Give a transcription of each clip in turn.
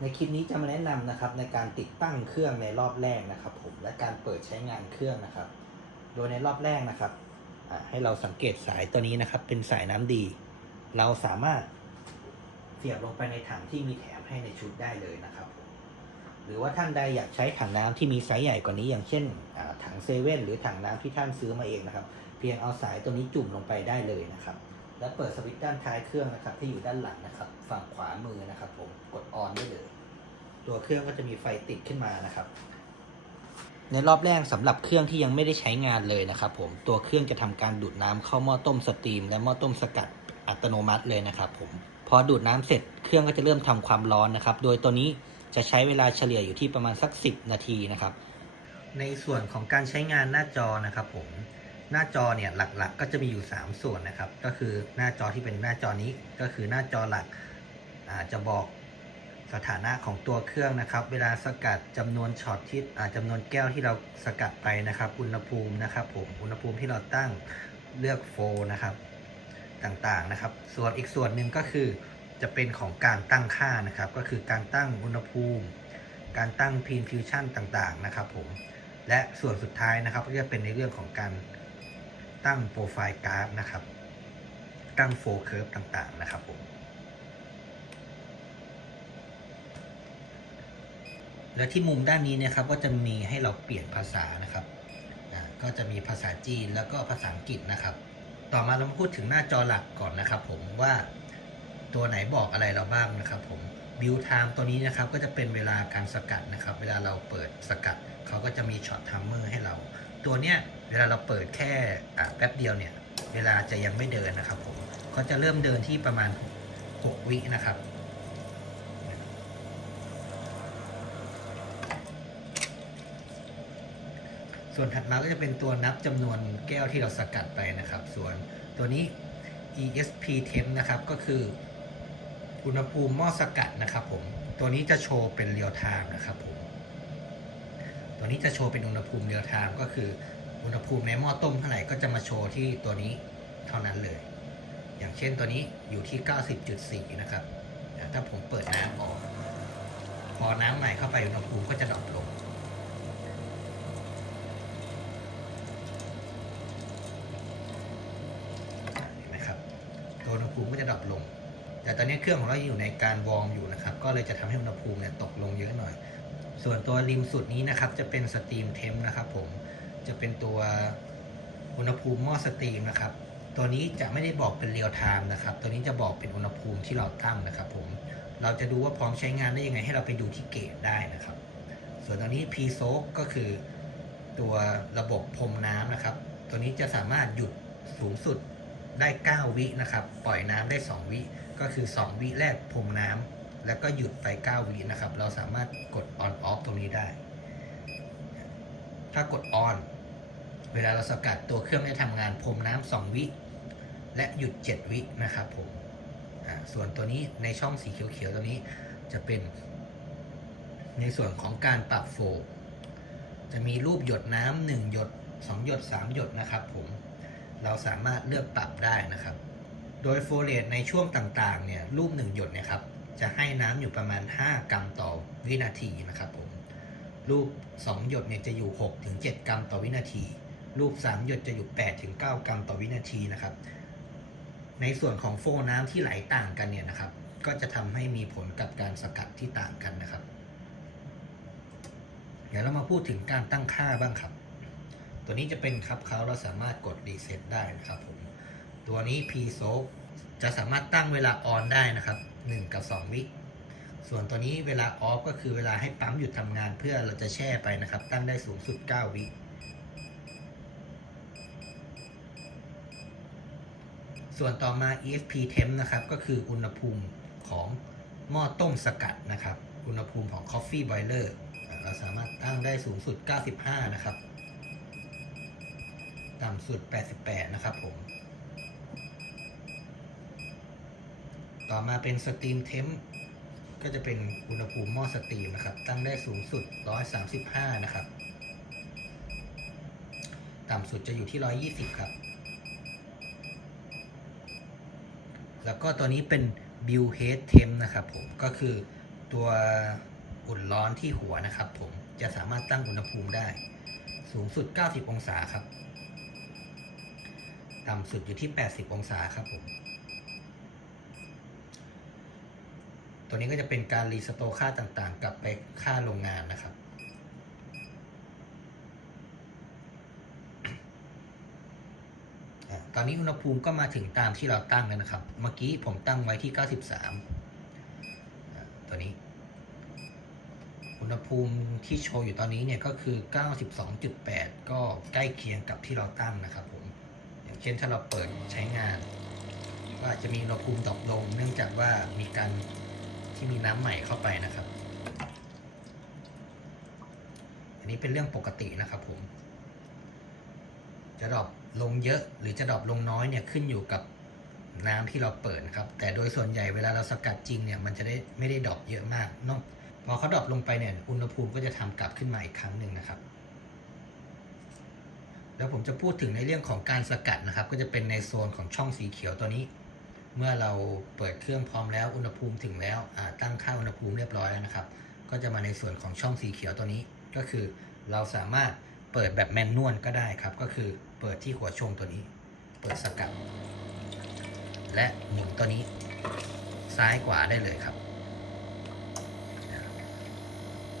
ในคลิปนี้จะมาแนะนำนะครับในการติดตั้งเครื่องในรอบแรกนะครับ ผมและการเปิดใช้งานเครื่องนะครับ โดยในรอบแรกนะครับให้เราสังเกตสายตัวนี้นะครับ เป็นสายน้ำดี เราสามารถเสียบลงไปในถังที่มีแถมให้ในชุดได้เลยนะครับ หรือว่าท่านใดอยากใช้ถังน้ำที่มีไซส์ใหญ่กว่านี้ อย่างเช่นถังเซเว่นหรือถังน้ำที่ท่านซื้อมาเองนะครับ เพียงเอาสายตัวนี้จุ่มลงไปได้เลยนะครับ และเปิดสวิตช์ด้านท้ายเครื่องนะครับ ที่อยู่ด้านหลังนะครับ ฝั่งขวามือนะครับ ผมกดออนได้เลยตัวเครื่องก็จะมีไฟติดขึ้นมานะครับ ในรอบแรกสำหรับเครื่องที่ยังไม่ได้ใช้งานเลยนะครับ ผมตัวเครื่องจะทำการดูดน้ำเข้าหม้อต้มสตรีม และหม้อต้มสกัดอัตโนมัติเลยนะครับ ผมพอดูดน้ำเสร็จเครื่องก็จะเริ่มทำความร้อนนะครับ โดยตัวนี้จะใช้เวลาเฉลี่ยอยู่ที่ประมาณสัก 10 นาทีนะครับ ในส่วนของการใช้งานหน้าจอนะครับ ผม หน้าจอเนี่ยหลักๆก็จะมีอยู่ 3 ส่วนนะครับ ก็คือหน้าจอที่เป็นหน้าจอนี้ก็คือหน้าจอหลักจะบอกสถานะของตัวเครื่องนะครับ เวลาสกัดจำนวนช็อตที่อ่าจำนวนแก้วที่เราสกัดไปนะครับ อุณหภูมินะครับ ผมอุณหภูมิที่เราตั้งเลือกโฟนะครับต่างๆนะครับ ส่วนอีกส่วนหนึ่งก็คือจะเป็นของการตั้งค่านะครับ ก็คือการตั้งอุณหภูมิ การตั้งพีนฟิวชั่นต่างๆนะครับ ผมและส่วนสุดท้ายนะครับก็จะเป็นในเรื่องของการ ตั้งโปรไฟล์กราฟนะครับ ตั้งโฟล์เคิร์ฟต่างๆนะครับผม และที่มุมด้านนี้นะครับก็จะมีให้เราเปลี่ยนภาษานะครับ ก็จะมีภาษาจีนแล้วก็ภาษาอังกฤษนะครับ ต่อมาเรามาพูดถึงหน้าจอหลักก่อนนะครับ ผมว่าตัวไหนบอกอะไรเราบ้างนะครับผมบิวไทม์ตัวนี้นะครับก็จะเป็นเวลาการสกัดนะครับ เวลาเราเปิดสกัด เขาก็จะมีช็อตทัมเมอร์ให้เรา ตัวเนี้ยเวลาเราเปิดแค่แป๊บเดียวเนี่ย เวลาจะยังไม่เดินนะครับผมเขาจะเริ่มเดินที่ประมาณ 6 วินะครับส่วนถัดมาก็จะเป็นตัวนับจำนวนแก้วที่เราสกัดไปนะครับ ส่วนตัวนี้ ESP temp นะครับ ก็คืออุณหภูมิหม้อสกัดนะครับผม ตัวนี้จะโชว์เป็นเรียลไทม์นะครับผม ตัวนี้จะโชว์เป็นอุณหภูมิเรียลไทม์ก็คืออุณหภูมิในหม้อต้มเท่าไหร่ก็จะมาโชว์ที่ตัวนี้เท่านั้นเลย อย่างเช่นตัวนี้อยู่ที่ 90.4 นะครับอ่ถ้าผมเปิดน้ำออก พอน้ำใหม่เข้าไปอุณหภูมิก็จะดรอปลง เห็นไหมครับ ตัวอุณหภูมิก็จะดรอปลง แต่ตอนนี้เครื่องของเราอยู่ในการวอร์มอยู่นะครับ ก็เลยจะทำให้อุณหภูมิเนี่ยตกลงเยอะหน่อย ส่วนตัวริมสุดนี้นะครับ จะเป็นสตรีมเทมนะครับผมจะเป็นตัวอุณหภูมิหม้อสตรีมนะครับ ตัวนี้จะไม่ได้บอกเป็นเรียลไทม์นะครับ ตัวนี้จะบอกเป็นอุณหภูมิที่เราตั้งนะครับผมเราจะดูว่าพร้อมใช้งานได้ยังไงให้เราไปดูที่เกจได้นะครับ ส่วนตัวนี้ p s o a k ก็คือตัวระบบพรมน้ำนะครับ ตัวนี้จะสามารถหยุดสูงสุดได้ 9 วินะครับ ปล่อยน้ำได้ 2 วิ ก็คือ 2 วิแรกพรมน้ำ แล้วก็หยุดไป 9 วินะครับ เราสามารถกด on off ตรงนี้ได้ ถ้ากด on เวลาเราสกัดตัวเครื่องได้ทำงานพรมน้ำ2วิ และหยุด 7 วินะครับผมส่วนตัวนี้ในช่องสีเขียวๆตัวนี้จะเป็น ในส่วนของการปรับโฟล์จะมีรูปหยดน้ำหนึ่งหยดสองหยดสามหยดนะครับผม เราสามารถเลือกปรับได้นะครับ โดยโฟเลตในช่วงต่างๆเนี่ยรูปหนึ่งหยดเนี่ยครับ จะให้น้ำอยู่ประมาณ 5 กรัมต่อวินาทีนะครับผมรูป2หยดเนี่ยจะอยู่6ถึง7กรัมต่อวินาทีรูป3หยดจะอยู่8ถึง9กรัมต่อวินาทีนะครับ ในส่วนของโฟน้ำที่ไหลต่างกันเนี่ยนะครับ ก็จะทำให้มีผลกับการสกัดที่ต่างกันนะครับ เดี๋ยวเรามาพูดถึงการตั้งค่าบ้างครับ ตัวนี้จะเป็นครับเขาเราสามารถกดรีเซ็ตได้นะครับผม ตัวนี้ p s o จะสามารถตั้งเวลาออนได้นะครับ 1 กับ 2 วิส่วนตัวนี้เวลาออฟก็คือเวลาให้ปั๊มหยุดทำงานเพื่อเราจะแช่ไปนะครับ ตั้งได้สูงสุด 9 วิส่วนต่อมา ESP temp นะครับ ก็คืออุณหภูมิของหม้อต้มสกัดนะครับ อุณหภูมิของ coffee boiler อ่าเราสามารถตั้งได้สูงสุด 95 นะครับ ต่ำสุด 88 นะครับผม ต่อมาเป็นสตรีมเทมก็จะเป็นอุณหภูมิหม้อสตรีมนะครับ ตั้งได้สูงสุด 135 นะครับ ต่ำสุดจะอยู่ที่ 120 ครับ แล้วก็ตัวนี้เป็น Build Head Temp นะครับผม ก็คือตัวอุ่นร้อนที่หัวนะครับผม จะสามารถตั้งอุณหภูมิได้ สูงสุด 90 องศาครับ ต่ำสุดอยู่ที่ 80 องศาครับผม ตัวนี้ก็จะเป็นการรีสโตค่าต่างๆ กลับไปค่าโรงงานนะครับ ตอนนี้อุณหภูมิก็มาถึงตามที่เราตั้งแล้วนะครับ เมื่อกี้ผมตั้งไว้ที่ 93 ตัวนี้ อุณหภูมิที่โชว์อยู่ตอนนี้เนี่ยก็คือ 92.8 ก็ใกล้เคียงกับที่เราตั้งนะครับผม อย่างเช่นถ้าเราเปิดใช้งานก็อาจจะมีอุณหภูมิดรอปลง เนื่องจากว่ามีการ ที่มีน้ำใหม่เข้าไปนะครับ อันนี้เป็นเรื่องปกตินะครับผม จะดรอปลงเยอะหรือจะดรอปลงน้อยเนี่ยขึ้นอยู่กับน้ำที่เราเปิดนะครับ แต่โดยส่วนใหญ่เวลาเราสกัดจริงเนี่ยมันจะได้ไม่ได้ดรอปเยอะมากนอกพอเขาดรอปลงไปเนี่ยอุณหภูมิก็จะทำกลับขึ้นมาอีกครั้งหนึ่งนะครับแล้วผมจะพูดถึงในเรื่องของการสกัดนะครับ ก็จะเป็นในโซนของช่องสีเขียวตัวนี้ เมื่อเราเปิดเครื่องพร้อมแล้วอุณหภูมิถึงแล้วตั้งค่าอุณหภูมิเรียบร้อยแล้วนะครับ ก็จะมาในส่วนของช่องสีเขียวตัวนี้ ก็คือเราสามารถเปิดแบบแมนนวลก็ได้ครับ ก็คือเปิดที่หัวชงตัวนี้ เปิดสกัดและหมุนตัวนี้ซ้ายขวาได้เลยครับ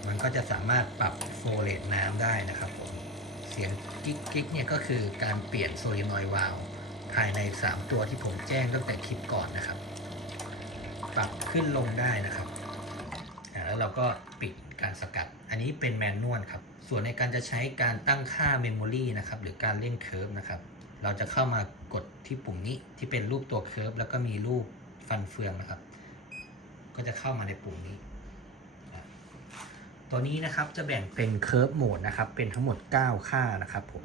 มันก็จะสามารถปรับโฟเลตน้ำได้นะครับผมเสียงกิ๊กกิ๊กเนี่ยก็คือการเปลี่ยนโซลินอยด์วาลว ภายใน 3 ตัวที่ผมแจ้งตั้งแต่คลิปก่อนนะครับ ปรับขึ้นลงได้นะครับ แล้วเราก็ปิดการสกัด อันนี้เป็นแมนนวลครับ ส่วนในการจะใช้การตั้งค่าเมมโมรีนะครับ หรือการเล่นเคิร์ฟนะครับ เราจะเข้ามากดที่ปุ่มนี้ที่เป็นรูปตัวเคิร์ฟแล้วก็มีรูปฟันเฟืองนะครับ ก็จะเข้ามาในปุ่มนี้ ตัวนี้นะครับจะแบ่งเป็นเคิร์ฟโหมดนะครับ เป็นทั้งหมด 9 ค่านะครับผม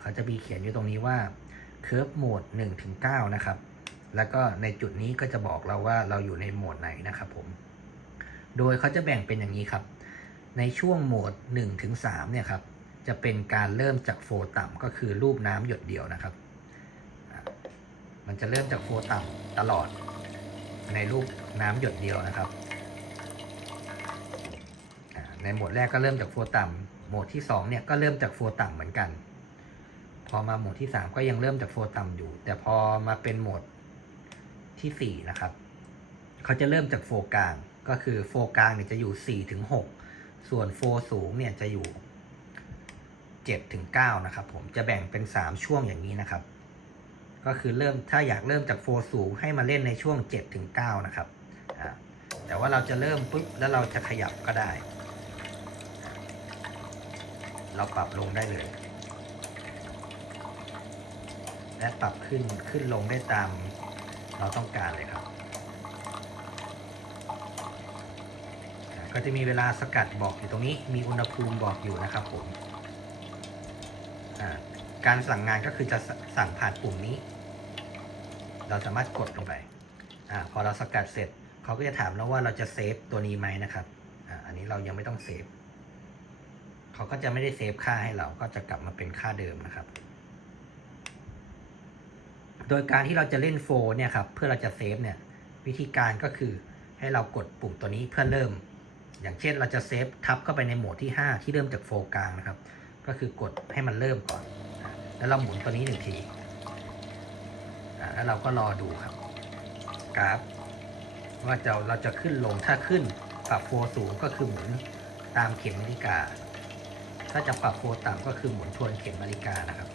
เขาจะมีเขียนอยู่ตรงนี้ว่า เคิร์ฟโหมด1ถึง9นะครับ แล้วก็ในจุดนี้ก็จะบอกเราว่าเราอยู่ในโหมดไหนนะครับผม โดยเขาจะแบ่งเป็นอย่างนี้ครับ ในช่วงโหมด1ถึง3เนี่ยครับ จะเป็นการเริ่มจากโฟต่ำก็คือรูปน้ำหยดเดียวนะครับ มันจะเริ่มจากโฟต่ำตลอด ในรูปน้ำหยดเดียวนะครับในโหมดแรกก็เริ่มจากโฟต่ำโหมดที่2เนี่ยก็เริ่มจากโฟต่ำเหมือนกัน พอมาโหมดที่3ก็ยังเริ่มจากโฟต่ำอยู่ แต่พอมาเป็นโหมดที่4นะครับ เขาจะเริ่มจากโฟกลาง ก็คือโฟกลางเนี่ยจะอยู่4ถึง6ส่วนโฟร์สูงเนี่ยจะอยู่7ถึง9นะครับผมจะแบ่งเป็น3ช่วงอย่างนี้นะครับ ก็คือเริ่มถ้าอยากเริ่มจากโฟร์สูงให้มาเล่นในช่วง7ถึง9นะครับแต่ว่าเราจะเริ่มปุ๊บแล้วเราจะขยับก็ได้ เราปรับลงได้เลย และปรับขึ้นขึ้นลงได้ตามเราต้องการเลยครับอ่าก็จะมีเวลาสกัดบอกอยู่ตรงนี้ มีอุณหภูมิบอกอยู่นะครับผมการสั่งงานก็คือจะสสั่งผ่านปุ่มนี้ เราสามารถกดลงไปอพอเราสกัดเสร็จเขาก็จะถามเราว่าเราจะเซฟตัวนี้ไหมนะครับออันนี้เรายังไม่ต้องเซฟเขาก็จะไม่ได้เซฟค่าให้เราก็จะกลับมาเป็นค่าเดิมนะครับ ดยการที่เราจะเล่นโฟเนี่ยครับเพื่อเราจะเซฟเนี่ยวิธีการก็คือให้เรากดปุ่มตัวนี้เพื่อเริ่ม อย่างเช่นเราจะเซฟทับเข้าไปในโหมดที่ 5 ที่เริ่มจากโฟกลางนะครับ ก็คือกดให้มันเริ่มก่อน แล้วเราหมุนตัวนี้หนึ่งทีแล้วเราก็รอดูครับกราฟว่าจะเราจะขึ้นลงถ้าขึ้นปรับโฟสูงก็คือหมุนตามเข็มนาฬิกา ถ้าจะปรับโฟต่ำก็คือหมุนทวนเข็มนาฬิกานะครับ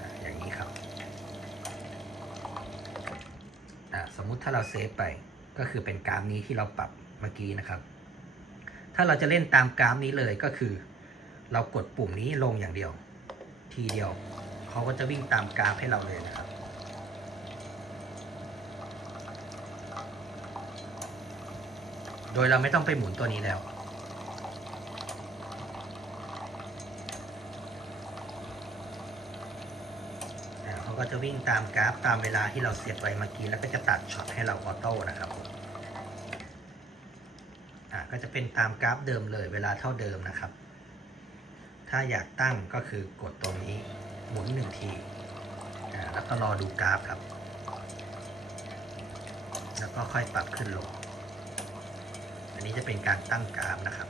อะอย่างนี้ครับอะ สมมุติถ้าเราเซฟไปก็คือเป็นกราฟนี้ที่เราปรับเมื่อกี้นะครับ ถ้าเราจะเล่นตามกราฟนี้เลยก็คือ เรากดปุ่มนี้ลงอย่างเดียว ทีเดียวเขาก็จะวิ่งตามกราฟให้เราเลยนะครับโดยเราไม่ต้องไปหมุนตัวนี้แล้ว อ่าเขา ก็จะวิ่งตามกราฟตามเวลาที่เราเซตไว้เมื่อกี้ แล้วก็จะตัดช็อตให้เราออโต้นะครับผมอ่าก็จะเป็นตามกราฟเดิมเลยเวลาเท่าเดิมนะครับ ถ้าอยากตั้งก็คือกดตรงนี้หมุนหนึ่งทีอ่าแล้วก็รอดูกราฟครับ แล้วก็ค่อยปรับขึ้นลง อันนี้จะเป็นการตั้งกราฟนะครับ